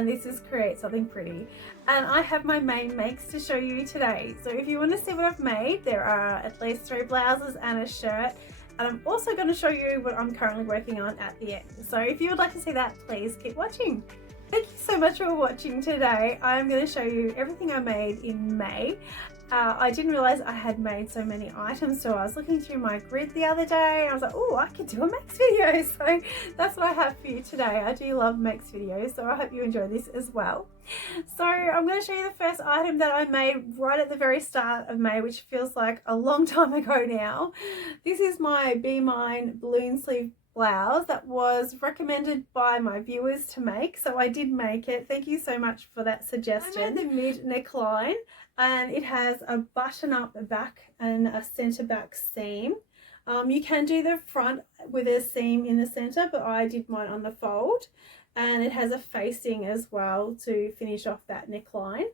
and this is Create Something Pretty, and I have my main makes to show you today. So if you want to see what I've made, there are at least 3 blouses and a shirt, and I'm also going to show you what I'm currently working on at the end. So if you would like to see that, please keep watching. Thank you so much for watching today. I'm going to show you everything I made in May. I didn't realize I had made so many items, so I was looking through my grid the other day and I was like, oh, I could do a makes video. So that's what I have for you today. I do love makes videos, so I hope you enjoy this as well. So I'm going to show you the first item that I made right at the very start of May, which feels like a long time ago now. This is my Be Mine balloon sleeve blouse that was recommended by my viewers to make, so I did make it. Thank you so much for that suggestion. I made the mid neckline, and it has a button up back and a center back seam. You can do the front with a seam in the center, but I did mine on the fold, and it has a facing as well to finish off that neckline.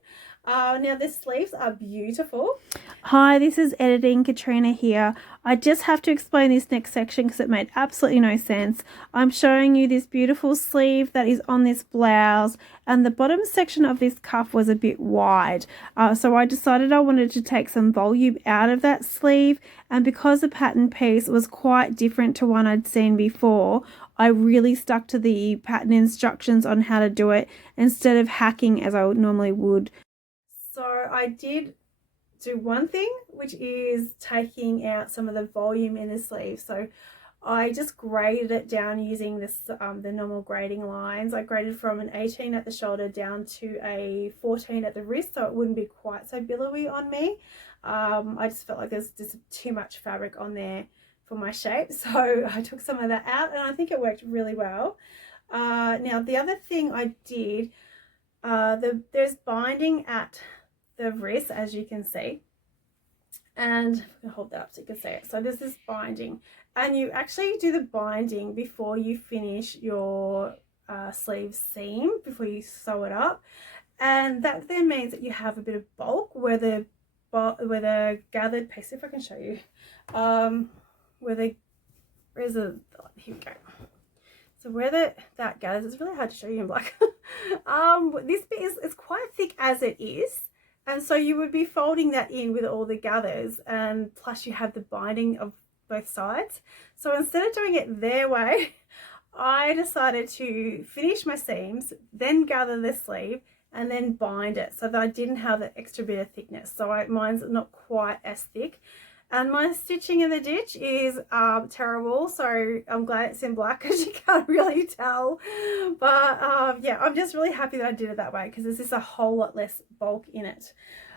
Now the sleeves are beautiful. Hi, this is Editing Katrina here. I just have to explain this next section because it made absolutely no sense. I'm showing you this beautiful sleeve that is on this blouse, and the bottom section of this cuff was a bit wide. So I decided I wanted to take some volume out of that sleeve, and because the pattern piece was quite different to one I'd seen before, I really stuck to the pattern instructions on how to do it instead of hacking as I normally would. So I did do one thing, which is taking out some of the volume in the sleeve. So I just graded it down using this the normal grading lines. I graded from an 18 at the shoulder down to a 14 at the wrist, so it wouldn't be quite so billowy on me. I just felt like there's just too much fabric on there for my shape, so I took some of that out, and I think it worked really well. Now the other thing I did, there's binding at the wrist, as you can see, and I'm gonna hold that up so you can see it. So this is binding, and you actually do the binding before you finish your sleeve seam, before you sew it up, and that then means that you have a bit of bulk where the gathered piece, if I can show you, here we go. So where that gathers, it's really hard to show you in black. This bit is quite thick as it is, and so you would be folding that in with all the gathers, and plus you have the binding of both sides. So instead of doing it their way, I decided to finish my seams, then gather the sleeve, and then bind it so that I didn't have the extra bit of thickness. So mine's not quite as thick. And my stitching in the ditch is terrible, so I'm glad it's in black because you can't really tell. But yeah, I'm just really happy that I did it that way because there's just a whole lot less bulk in it.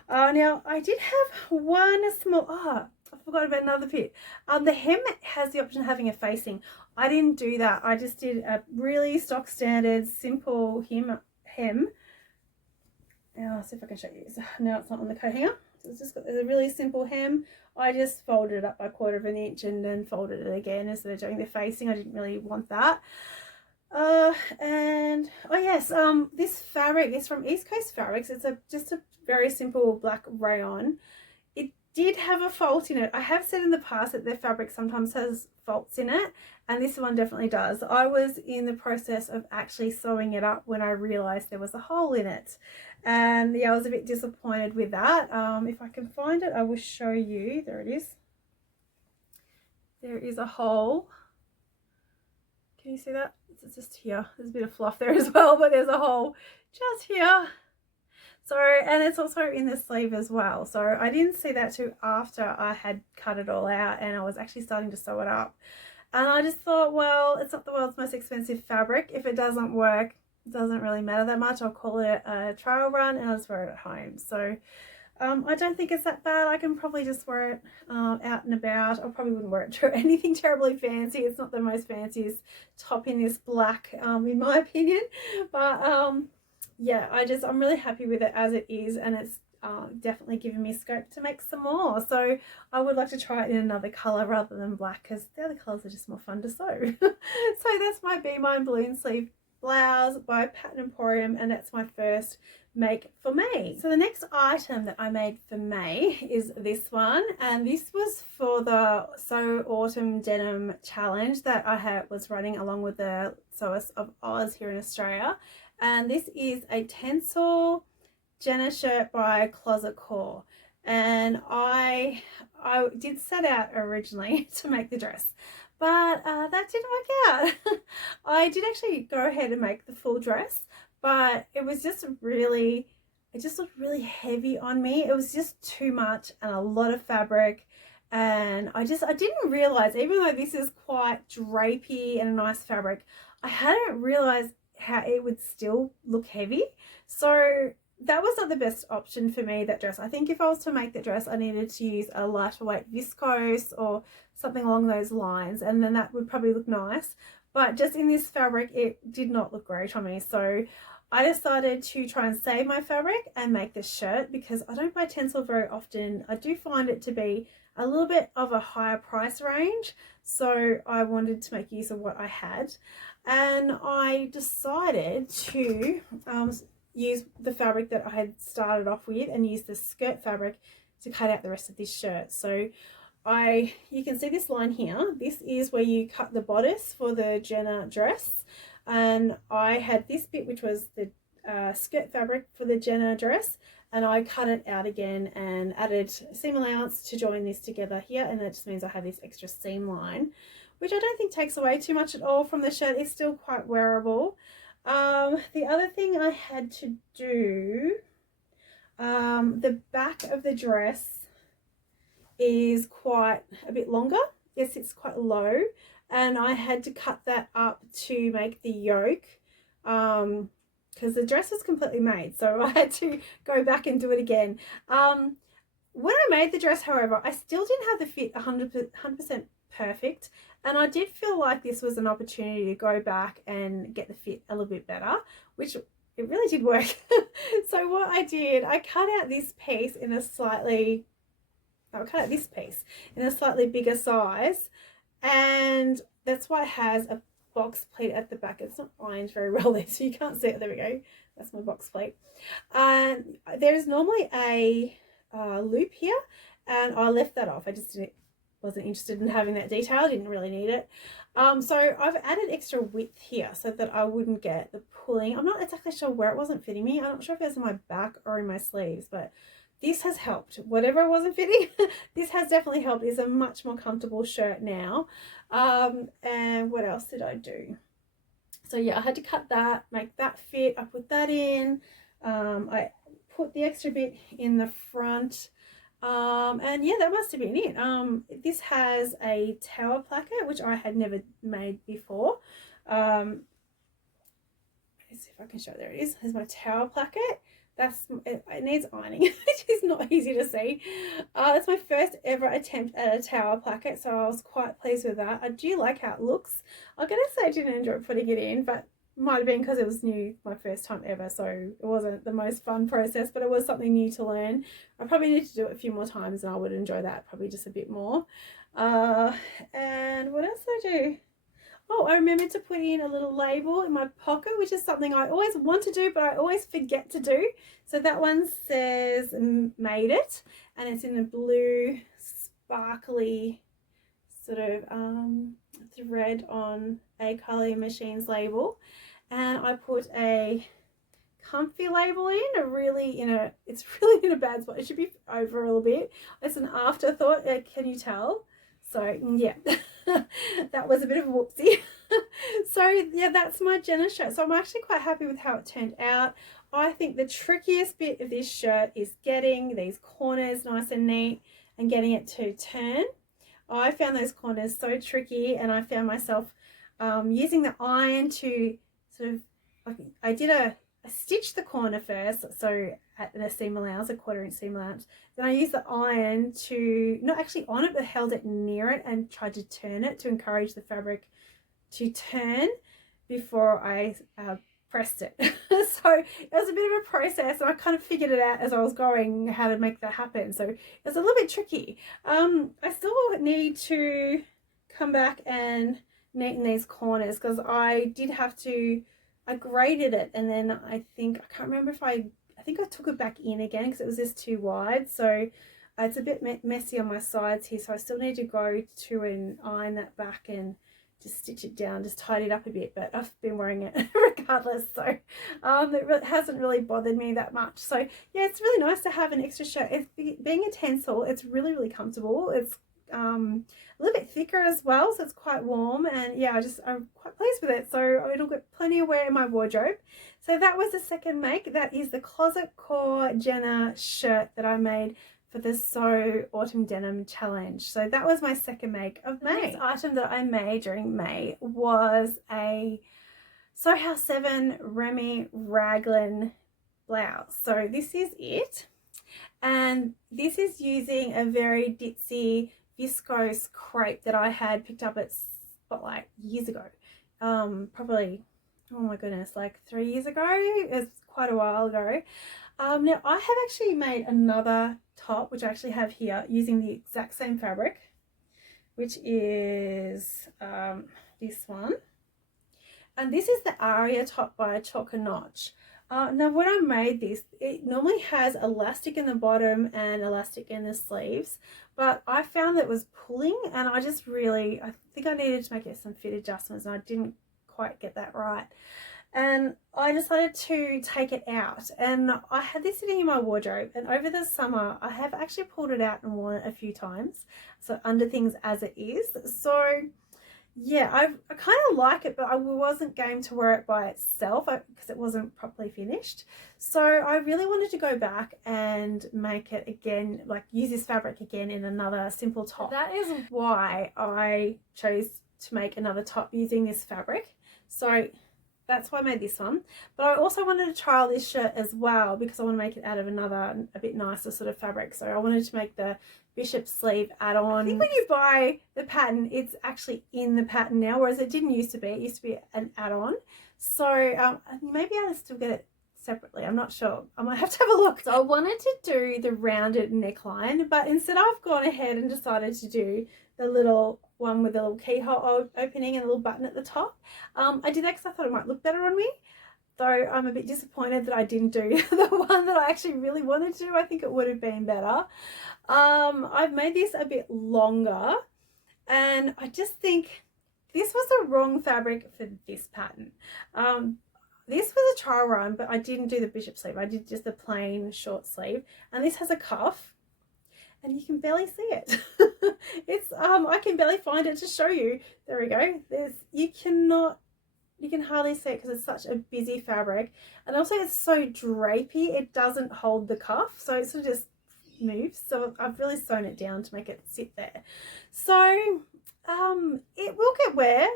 Now I did have one small, I forgot about another bit. The hem has the option of having a facing. I didn't do that. I just did a really stock standard simple hem. Now I'll see if I can show you. So now it's not on the coat hanger. So it's just got a really simple hem. I just folded it up by 1/4 inch and then folded it again instead of doing the facing. I didn't really want that. And oh yes, this fabric is from East Coast Fabrics. It's just a very simple black rayon. It did have a fault in it. I have said in the past that their fabric sometimes has faults in it, and this one definitely does. I was in the process of actually sewing it up when I realized there was a hole in it, and yeah, I was a bit disappointed with that. If I can find it, I will show you. There it is. There is a hole. Can you see that? It's just here. There's a bit of fluff there as well, but there's a hole just here. So, and it's also in the sleeve as well. So I didn't see that too after I had cut it all out and I was actually starting to sew it up. And I just thought, well, it's not the world's most expensive fabric. If it doesn't work, it doesn't really matter that much. I'll call it a trial run and I'll just wear it at home. So I don't think it's that bad. I can probably just wear it out and about. I probably wouldn't wear it to anything terribly fancy. It's not the most fanciest top in this black, in my opinion. But yeah, I'm really happy with it as it is, and it's definitely given me scope to make some more. So I would like to try it in another colour rather than black because the other colours are just more fun to sew. So that's my Be Mine balloon sleeve blouse by Pattern Emporium, and that's my first make for May. So the next item that I made for May is this one, and this was for the Sew Autumn Denim Challenge that I was running along with the Sewers of Oz here in Australia. and this is a Tencel Jenna Shirt by Closet Core. And I did set out originally to make the dress, but that didn't work out. I did actually go ahead and make the full dress, but it was just really, it just looked really heavy on me. It was just too much and a lot of fabric. And I didn't realize, even though this is quite drapey and a nice fabric, I hadn't realized how it would still look heavy. So that was not the best option for me, that dress. I think if I was to make that dress, I needed to use a lighter weight viscose or something along those lines, and then that would probably look nice. But just in this fabric, it did not look great on me. So I decided to try and save my fabric and make this shirt, because I don't buy Tencel very often. I do find it to be a little bit of a higher price range, so I wanted to make use of what I had. And I decided to use the fabric that I had started off with and use the skirt fabric to cut out the rest of this shirt. So you can see this line here. This is where you cut the bodice for the Jenna dress, and I had this bit, which was the skirt fabric for the Jenna dress, and I cut it out again and added seam allowance to join this together here, and that just means I have this extra seam line, which I don't think takes away too much at all from the shirt. It's still quite wearable. The other thing I had to do, the back of the dress is quite a bit longer. Yes, it's quite low, and I had to cut that up to make the yoke, because the dress was completely made, so I had to go back and do it again. When I made the dress, however, I still didn't have the fit 100% perfect, and I did feel like this was an opportunity to go back and get the fit a little bit better, which it really did work. So what I did, I cut out this piece in a slightly, I'll cut out this piece in a slightly bigger size, and that's why it has a box pleat at the back. It's not ironed very well there, so you can't see it. There we go. That's my box pleat. And there's normally a loop here, and I left that off. I just wasn't interested in having that detail. I didn't really need it. So I've added extra width here so that I wouldn't get the pulling. I'm not exactly sure where it wasn't fitting me. I'm not sure if it was in my back or in my sleeves, but this has helped. Whatever wasn't fitting, this has definitely helped. It's a much more comfortable shirt now. And what else did I do? So yeah, I had to cut that, make that fit. I put that in. I put the extra bit in the front. And yeah, that must have been it. This has a tower placket, which I had never made before. Let's see if I can show. There it is. There's my tower placket. It needs ironing, which is not easy to see. That's my first ever attempt at a tower placket, so I was quite pleased with that. I do like how it looks. I'm gonna say I didn't enjoy putting it in, but might have been because it was new, my first time ever, so it wasn't the most fun process, but it was something new to learn. I probably need to do it a few more times, and I would enjoy that probably just a bit more. And what else did I do? Oh, I remembered to put in a little label in my pocket, which is something I always want to do, but I always forget to do. So that one says "Made It," and it's in a blue sparkly sort of thread on a Color Machines label. And I put a comfy label in, it's really in a bad spot. It should be over a little bit. It's an afterthought, can you tell? So yeah, that was a bit of a whoopsie. So yeah, that's my Jenna shirt. So I'm actually quite happy with how it turned out. I think the trickiest bit of this shirt is getting these corners nice and neat and getting it to turn. I found those corners so tricky, and I found myself using the iron to sort of, I stitched the corner first, so at the seam allowance, a 1/4 inch seam allowance. Then I used the iron to, not actually on it, but held it near it and tried to turn it to encourage the fabric to turn before I pressed it. So it was a bit of a process, and I kind of figured it out as I was going how to make that happen. So it was a little bit tricky. I still need to come back and neaten these corners, because I did have to, I graded it, and then I can't remember if I think I took it back in again because it was just too wide. So it's a bit messy on my sides here, so I still need to go to and iron that back and just stitch it down, just tidy it up a bit, but I've been wearing it regardless, so it hasn't really bothered me that much. So yeah, it's really nice to have an extra shirt. It's being a tencel, it's really comfortable. It's a little bit thicker as well, so it's quite warm, and yeah, I'm quite pleased with it. So it'll get plenty of wear in my wardrobe. So that was the second make. That is the Closet Core Jenna shirt that I made for the So Autumn Denim Challenge. So that was my second make of May. The next item that I made during May was a Sew House 7 Remy Raglan blouse. So this is it, and this is using a very ditzy viscose crepe that I had picked up at Spotlight years ago. Probably, oh my goodness, like 3 years ago. It's quite a while ago. Now I have actually made another top, which I actually have here, using the exact same fabric, which is this one, and this is the Aria top by Chalk and Notch. Now when I made this, it normally has elastic in the bottom and elastic in the sleeves, but I found that it was pulling, and I think I needed to make it some fit adjustments, and I didn't quite get that right. And I decided to take it out, and I had this sitting in my wardrobe, and over the summer I have actually pulled it out and worn it a few times, so under things as it is. So yeah, I kind of like it, but I wasn't game to wear it by itself because it wasn't properly finished. So I really wanted to go back and make it again, like use this fabric again in another simple top. That is why I chose to make another top using this fabric. So that's why I made this one. But I also wanted to trial this shirt as well, because I want to make it out of another, a bit nicer sort of fabric. So I wanted to make the bishop sleeve add-on. I think when you buy the pattern, it's actually in the pattern now, whereas it didn't used to be. It used to be an add-on. So maybe I'll still get it separately. I'm not sure. I might have to have a look. So I wanted to do the rounded neckline, but instead I've gone ahead and decided to do the little one with a little keyhole opening and a little button at the top. I did that because I thought it might look better on me, though I'm a bit disappointed that I didn't do the one that I actually really wanted to do. I think it would have been better. I've made this a bit longer, and I just think this was the wrong fabric for this pattern. This was a trial run, but I didn't do the bishop sleeve. I did just the plain short sleeve, and this has a cuff, and you can barely see it. It's I can barely find it to show you. There we go. You can hardly see it because it's such a busy fabric, and also it's so drapey. It doesn't hold the cuff, so it sort of just moves. So I've really sewn it down to make it sit there. So it will get wear.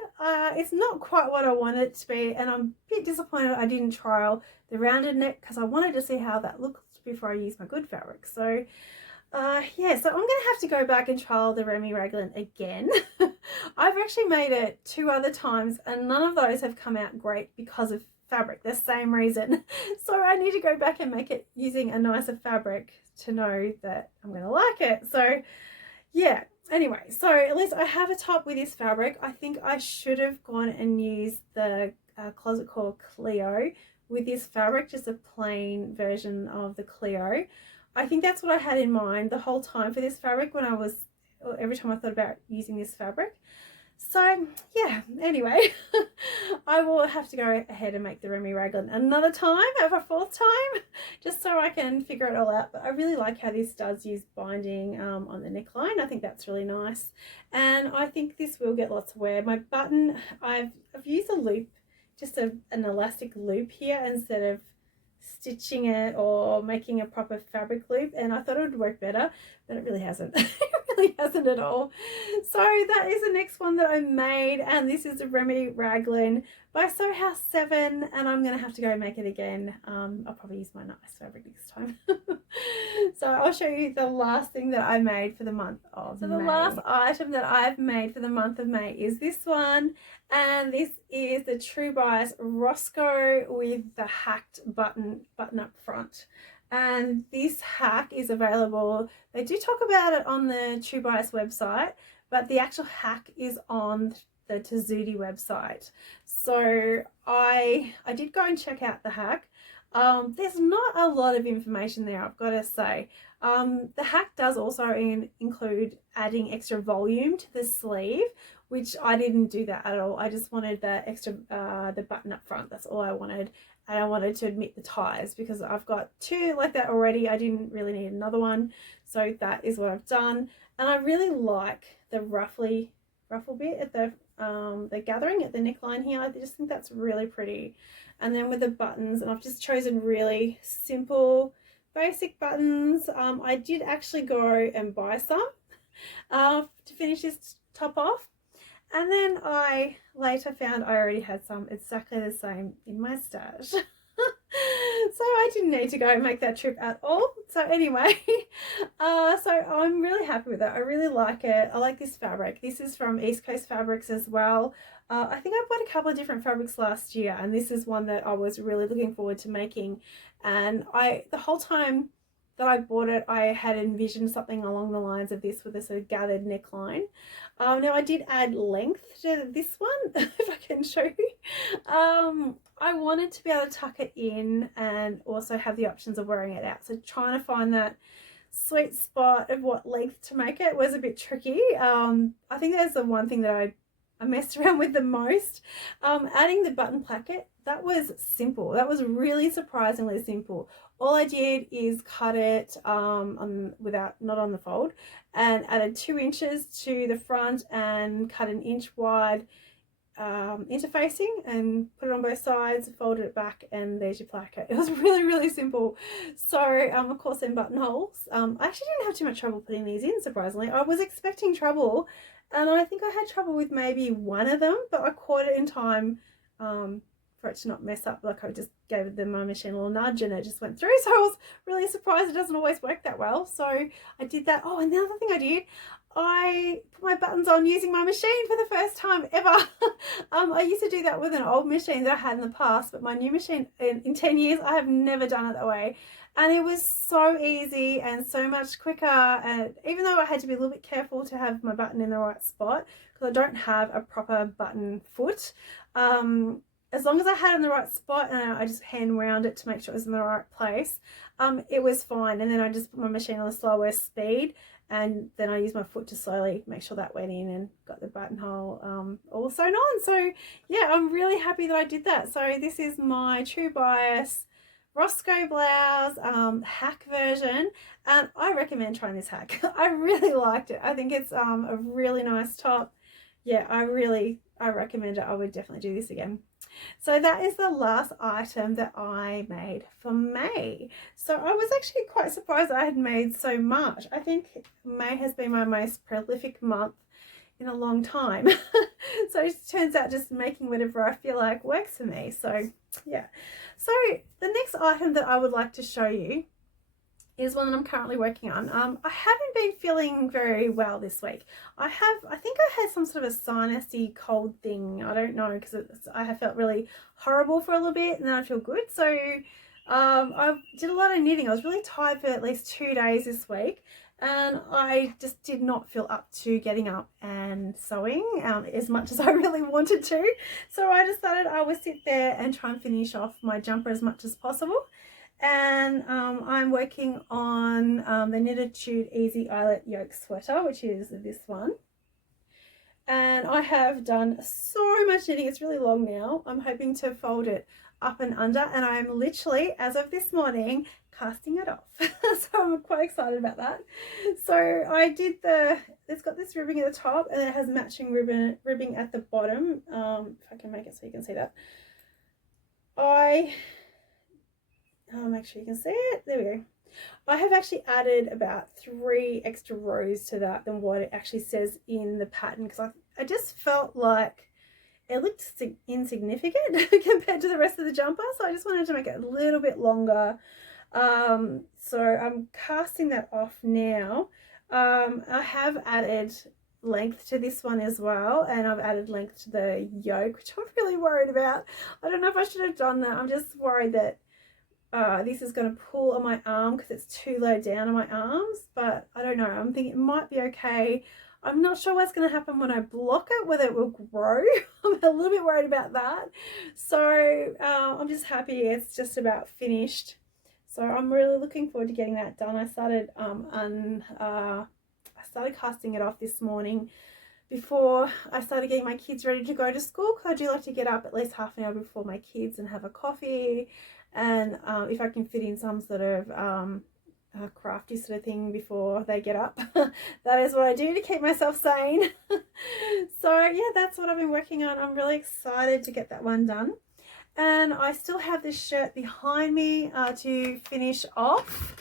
It's not quite what I want it to be, and I'm a bit disappointed I didn't trial the rounded neck because I wanted to see how that looked before I use my good fabric. So yeah, so I'm gonna have to go back and trial the Remy Raglan again. I've actually made it 2 other times, and none of those have come out great because of fabric, the same reason. So I need to go back and make it using a nicer fabric to know that I'm gonna like it. So yeah, anyway, so at least I have a top with this fabric. I think I should have gone and used the Closet Core Cleo with this fabric, just a plain version of the Cleo. I think that's what I had in mind the whole time for this fabric every time I thought about using this fabric. So yeah, anyway, I will have to go ahead and make the Remy Raglan another time, a 4th time, just so I can figure it all out. But I really like how this does use binding on the neckline. I think that's really nice, and I think this will get lots of wear. My button, I've used a loop, just an elastic loop here instead of stitching it or making a proper fabric loop, and I thought it would work better, but it really hasn't. It really hasn't at all. So that is the next one that I made, and this is a Remy Raglan by Sew House 7, and I'm gonna have to go make it again. I'll probably use my nice fabric next time. So I'll show you the last thing that I made for the month of May. So the last item that I've made for the month of May is this one, and this is the True Bias Roscoe with the hacked button up front. And this hack is available, they do talk about it on the True Bias website, but the actual hack is on the Tazudi website. So I did go and check out the hack. There's not a lot of information there, I've got to say. The hack does also include adding extra volume to the sleeve, which I didn't do that at all. I just wanted that extra, the button up front. That's all I wanted. And I wanted to omit the ties because I've got two like that already. I didn't really need another one. So that is what I've done. And I really like the ruffle bit at the gathering at the neckline here. I just think that's really pretty. And then with the buttons, and I've just chosen really simple, basic buttons. I did actually go and buy some to finish this top off. And then I later found I already had some exactly the same in my stash. So I didn't need to go and make that trip at all. So anyway, so I'm really happy with it. I really like it. I like this fabric. This is from East Coast Fabrics as well. I think I bought a couple of different fabrics last year, and this is one that I was really looking forward to making. And the whole time that I bought it, I had envisioned something along the lines of this with a sort of gathered neckline. Now I did add length to this one, if I can show you. I wanted to be able to tuck it in and also have the options of wearing it out. So trying to find that sweet spot of what length to make it was a bit tricky. I think that's the one thing that I messed around with the most. Adding the button placket, that was simple. That was really surprisingly simple. All I did is cut it not on the fold, and added 2 inches to the front and cut an inch wide interfacing and put it on both sides, folded it back, and there's your placket. It was really, really simple. So of course, then buttonholes. I actually didn't have too much trouble putting these in, surprisingly. I was expecting trouble, and I think I had trouble with maybe one of them, but I caught it in time for it to not mess up. Like I just gave my machine a little nudge and it just went through. So I was really surprised. It doesn't always work that well. So I did that. Oh, and the other thing I did, I put my buttons on using my machine for the first time ever. I used to do that with an old machine that I had in the past, but my new machine in 10 years, I have never done it that way. And it was so easy and so much quicker. And even though I had to be a little bit careful to have my button in the right spot, because I don't have a proper button foot, as long as I had it in the right spot and I just hand wound it to make sure it was in the right place, it was fine. And then I just put my machine on the slowest speed, and then I used my foot to slowly make sure that went in and got the buttonhole all sewn on. So yeah, I'm really happy that I did that. So this is my True Bias Roscoe blouse hack version, and I recommend trying this hack. I really liked it. I think it's a really nice top. Yeah, I recommend it. I would definitely do this again. So that is the last item that I made for May. So I was actually quite surprised I had made so much. I think May has been my most prolific month in a long time. So it turns out just making whatever I feel like works for me. So yeah. So the next item that I would like to show you is one that I'm currently working on. I haven't been feeling very well this week. I think I had some sort of a sinusy cold thing. I don't know, because I have felt really horrible for a little bit and then I feel good. So I did a lot of knitting. I was really tired for at least 2 days this week, and I just did not feel up to getting up and sewing as much as I really wanted to. So I decided I would sit there and try and finish off my jumper as much as possible. And I'm working on the Knitatude Easy Eyelet Yoke sweater, which is this one. And I have done so much knitting. It's really long now. I'm hoping to fold it up and under, and I'm literally, as of this morning, casting it off. So I'm quite excited about that. So I did it's got this ribbing at the top, and it has matching ribbing at the bottom. If I can make it so you can see that. I'll make sure you can see it. There we go. I have actually added about 3 extra rows to that than what it actually says in the pattern, because I just felt like it looked insignificant compared to the rest of the jumper. So I just wanted to make it a little bit longer. So I'm casting that off now. I have added length to this one as well, and I've added length to the yoke, which I'm really worried about. I don't know if I should have done that. I'm just worried that this is going to pull on my arm because it's too low down on my arms, but I don't know. I'm thinking it might be okay. I'm not sure what's going to happen when I block it, whether it will grow. I'm a little bit worried about that. So I'm just happy it's just about finished. So I'm really looking forward to getting that done. I started casting it off this morning before I started getting my kids ready to go to school, because I do like to get up at least half an hour before my kids and have a coffee, and if I can fit in some sort of crafty sort of thing before they get up, that is what I do to keep myself sane. So yeah, that's what I've been working on. I'm really excited to get that one done, and I still have this shirt behind me to finish off.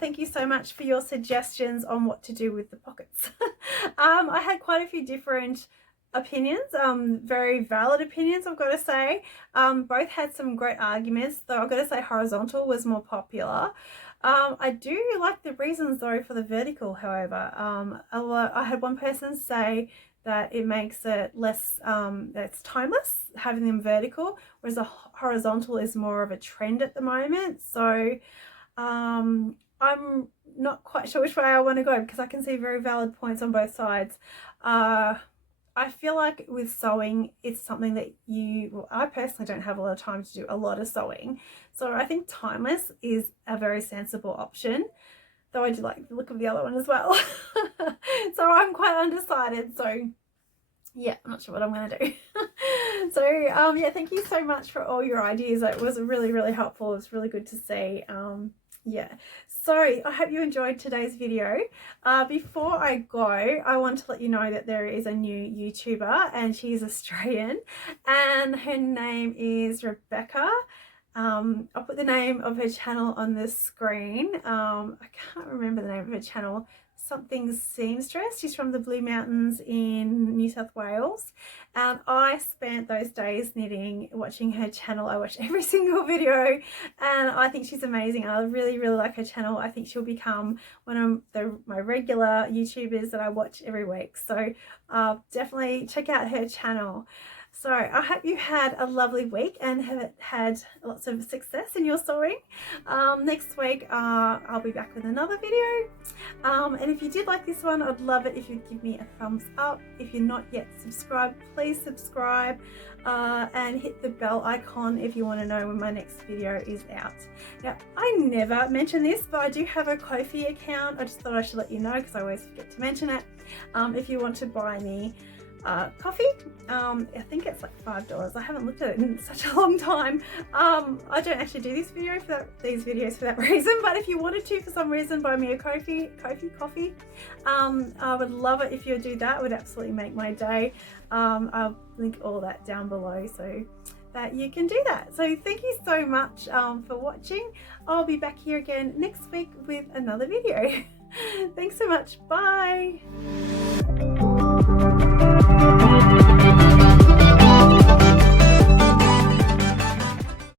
Thank you so much for your suggestions on what to do with the pockets. I had quite a few different opinions, very valid opinions, I've got to say. Both had some great arguments, though I've got to say horizontal was more popular. I do like the reasons though for the vertical, however. I had one person say that it makes it less, it's timeless having them vertical, whereas a horizontal is more of a trend at the moment. So I'm not quite sure which way I want to go, because I can see very valid points on both sides. I feel like with sewing, it's something that I personally don't have a lot of time to do a lot of sewing. So I think timeless is a very sensible option, though I do like the look of the other one as well. So I'm quite undecided. So yeah, I'm not sure what I'm going to do. So yeah, thank you so much for all your ideas. It was really, really helpful. It was really good to see. Yeah, so I hope you enjoyed today's video. Before I go, I want to let you know that there is a new YouTuber, and she's Australian, and her name is Rebecca. I'll put the name of her channel on the screen. I can't remember the name of her channel. Something seamstress. She's from the Blue Mountains in New South Wales, and I spent those days knitting, watching her channel. I watched every single video, and I think she's amazing. I really, really like her channel. I think she'll become one of my regular YouTubers that I watch every week. So definitely check out her channel. So I hope you had a lovely week and have had lots of success in your sewing. Next week I'll be back with another video. And if you did like this one, I'd love it if you'd give me a thumbs up. If you're not yet subscribed, please subscribe and hit the bell icon if you want to know when my next video is out. Now, I never mention this, but I do have a Ko-fi account. I just thought I should let you know, because I always forget to mention it. If you want to buy me coffee, I think it's like $5. I haven't looked at it in such a long time. I don't actually do these videos for that reason, but if you wanted to for some reason buy me a coffee, I would love it if you would do that. It would absolutely make my day. I'll link all that down below so that you can do that. So thank you so much for watching. I'll be back here again next week with another video. Thanks so much. Bye.